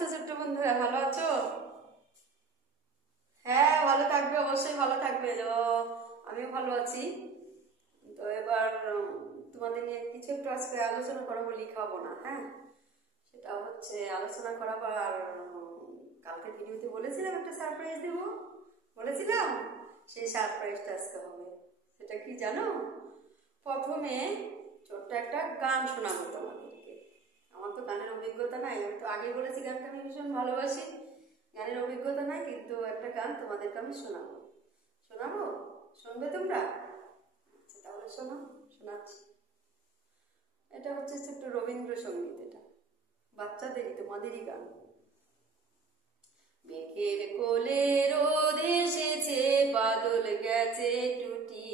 আছো ছোট্ট বন্ধুরা? ভালো আছো? হ্যাঁ, ভালো থাকবে, অবশ্যই ভালো থাকবে। আমিও ভালো আছি। তো এবার তোমাদের নিয়ে কিছু একটু আজকে আলোচনা করাবো, লিখাবো না। হ্যাঁ, সেটা হচ্ছে আলোচনা করাবো। আর কালকে ভিডিওতে বলেছিলাম একটা সারপ্রাইজ দেবো, বলেছিলাম। সেই সারপ্রাইজটা আজকে হবে। সেটা কি জানো? প্রথমে ছোট্ট একটা গান শোনাবো তোমাদেরকে। আমার তো গানের অভিজ্ঞতা নাই, আমি তো আগে বলেছি গানটা আমি ভীষণ ভালোবাসি। গানের অভিজ্ঞতা নাই, কিন্তু একটা গান তোমাদেরকে আমি শোনাবো। শোনাবো? শুনবে তোমরা? আচ্ছা, তাহলে শোনো, শোনাচ্ছি। এটা হচ্ছে ছোট্ট রবীন্দ্রসঙ্গীত। এটা বাচ্চাদেরই, তোমাদেরই গান। মেঘের কোলে রোদ এসেছে, বাদল গেছে টুটি,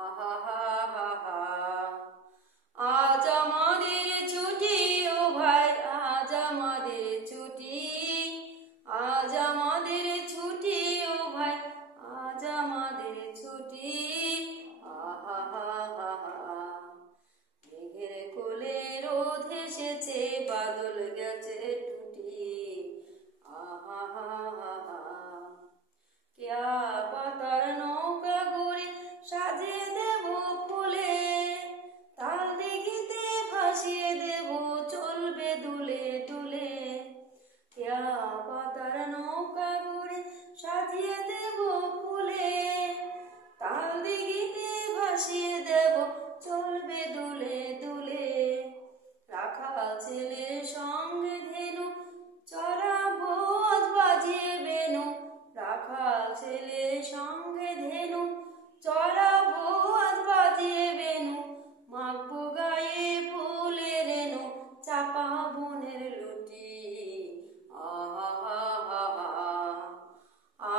আহা হা হা হা। আজ আমাদের ছুটি ও ভাই, আজ আমাদের ছুটি, আজ আমাদের ছুটি ও ভাই, আজ আমাদের ছুটি, আহা হা হা হা। মেঘের কোলে রোদ এসেছে, বাদল গেছে টুটি, আহা হা হা হা। কেয়া পাতার নৌকা গড়ে সাজিয়ে দেব ফুলে, তাল দিঘিতে ভাসিয়ে দেব, চলবে দুলে দুলে। কেয়া পাতার নৌকা গড়ে সাজিয়ে দেব ফুলে, তাল দিঘিতে ভাসিয়ে দেব, চলবে দুলে দুলে। রাখাল ছেলের সঙ্গে ধেনু চড়াবো আজ বাজিয়ে বেনু, রাখাল ছেলের সঙ্গে ধেনু চড়াবো আজ বাজিয়ে বেনু। মাখবো গায়ে ফুলের রেণু, চাপা বনের লুটি, আহা হা হা হা।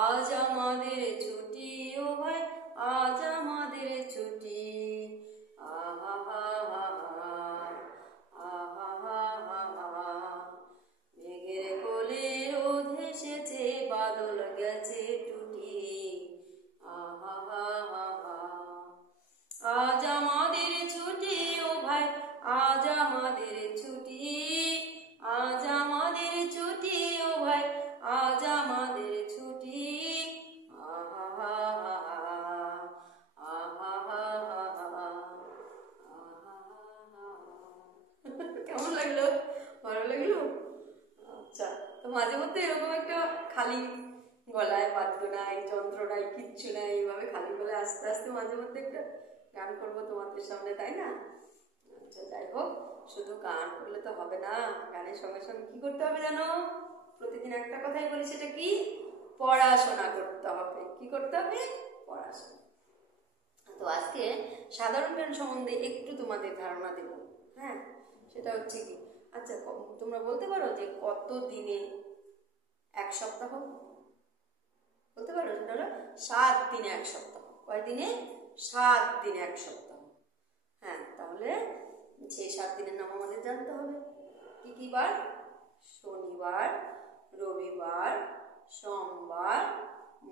আজ আমাদের ছুটি ও ভাই, আজ আমাদের ছুটি, আহা হা হা হা, আহা হা হা হা। মেঘের কোলে রোদ এসেছে, বাদল গেছে টুটি, আহা হা হা হা। আজ আমাদের ছুটি ও ভাই, আজ আমাদের ছুটি, আজ আমাদের ছুটি ও ভাই, আজ আমাদের ছুটি, আহা হা হা হা, আহা হা হা হা, আহা হা হা। কেমন লাগলো? ভালো লাগলো? আচ্ছা, তো মাঝে মধ্যে এরকম একটা খালি গলায় বাদ্য নাই, যন্ত্র নাই, কিচ্ছু নাই, এইভাবে খালি গলায় আস্তে আস্তে মাঝে মধ্যে একটা গান করবো তোমাদের সামনে, তাই না? আচ্ছা, যাই হোক, শুধু গান করলে তো হবে না। গানের সঙ্গে সঙ্গে কি করতে হবে জানো? প্রতিদিন একটা কথাই বলি, সেটা কি? পড়াশোনা করতে হবে। কি করতে হবে? পড়াশোনা। তো আজকে সাধারণ জ্ঞান সম্বন্ধে একটু তোমাদের ধারণা দেব। হ্যাঁ, সেটা হচ্ছে কি, আচ্ছা তোমরা বলতে পারো যে কত দিনে এক সপ্তাহ? বলতে পারো? সেটা হলো 7 দিনে এক সপ্তাহ। কয় দিনে? 7 দিনে এক সপ্তাহ। হ্যাঁ, তাহলে সেই 7 দিনের নাম আমাদের জানতে হবে। কি কি বার? শনিবার, রবিবার, সোমবার,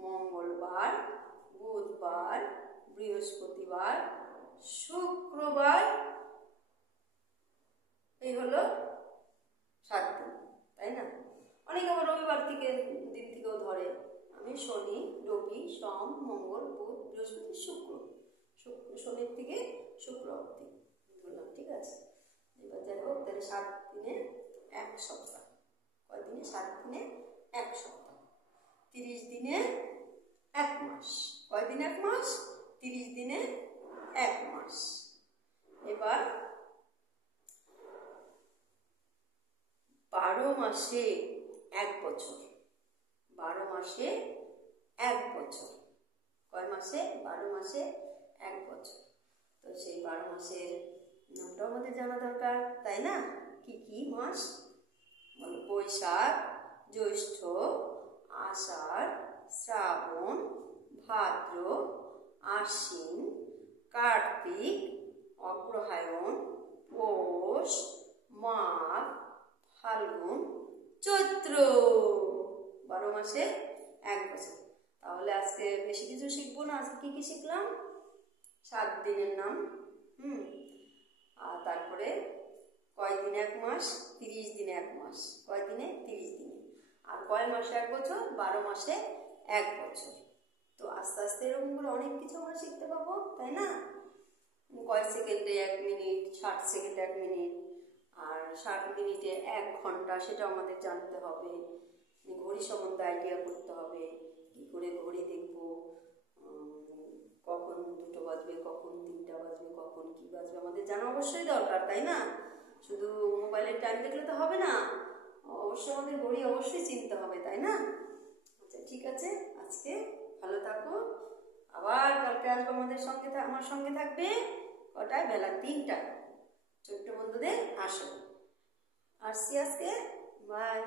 মঙ্গলবার, বুধবার, বৃহস্পতিবার, শুক্রবার। এই হলো 7 দিন, তাই না? অনেকে আবার রবিবার থেকে দিন থেকেও ধরে। আমি শনি, রবি, সোম, মঙ্গল, বুধ, বৃহস্পতি, শুক্র, শনির থেকে শুক্র অবধি ধরলাম, ঠিক আছে? এবার যাই হোক, তাহলে 7 দিনে এক সপ্তাহ। কয় দিনে? 7 দিনে এক সপ্তাহ। 30 দিনে এক মাস। কয় দিনে এক মাস? 30 দিনে এক মাস। এবার 12 মাসে এক বছর। 12 মাসে এক বছর। কয় মাসে? 12 মাসে এক বছর। তো সেই 12 মাসের নামটাও আমাদের জানা দরকার, তাই না? কি কি মাস? বলো। বৈশাখ, জ্যৈষ্ঠ, আষাঢ়, শ্রাবণ, ভাদ্র, আশ্বিন, কার্তিক, অগ্রহায়ণ, পৌষ, মাঘ, ফাল্গুন, চৈত্র। 12 মাসে এক বছর। তাহলে আজকে বেশি কিছু শিখবো না। আজকে কি কি শিখলাম? 7 দিনের নাম। আর তারপরে কয় দিনে 1 মাস? 30 দিনে 1 মাস। কয় দিনে? 30 দিনে। আর কয় মাসে 1 বছর? 12 মাসে 1 বছর। তো আস্তে আস্তে এরকম করে অনেক কিছু আমরা শিখতে পাবো, তাই না? কয় সেকেন্ডে 1 মিনিট, 60 সেকেন্ডে 1 মিনিট, আর 60 মিনিটে 1 ঘন্টা, সেটা আমাদের জানতে হবে। ঘড়ি সম্বন্ধে আইডিয়া করতে হবে, কী করে ঘড়ি দেখবো, কখন 2টো বাজবে, কখন 3টা বাজবে, কখন কী বাজবে, আমাদের জানা অবশ্যই দরকার, তাই না? শুধু মোবাইলের টাইম দেখলে তো হবে না, অবশ্যই আমাদের ঘড়ি অবশ্যই চিনতে হবে, তাই না? আচ্ছা ঠিক আছে, আজকে ভালো থাকো, আবার কালকে আসবো আমার সঙ্গে থাকবে। কটায়? বেলা 3টায়। ছোট্ট বন্ধুদের আসো। আসছি আজকে, বাই।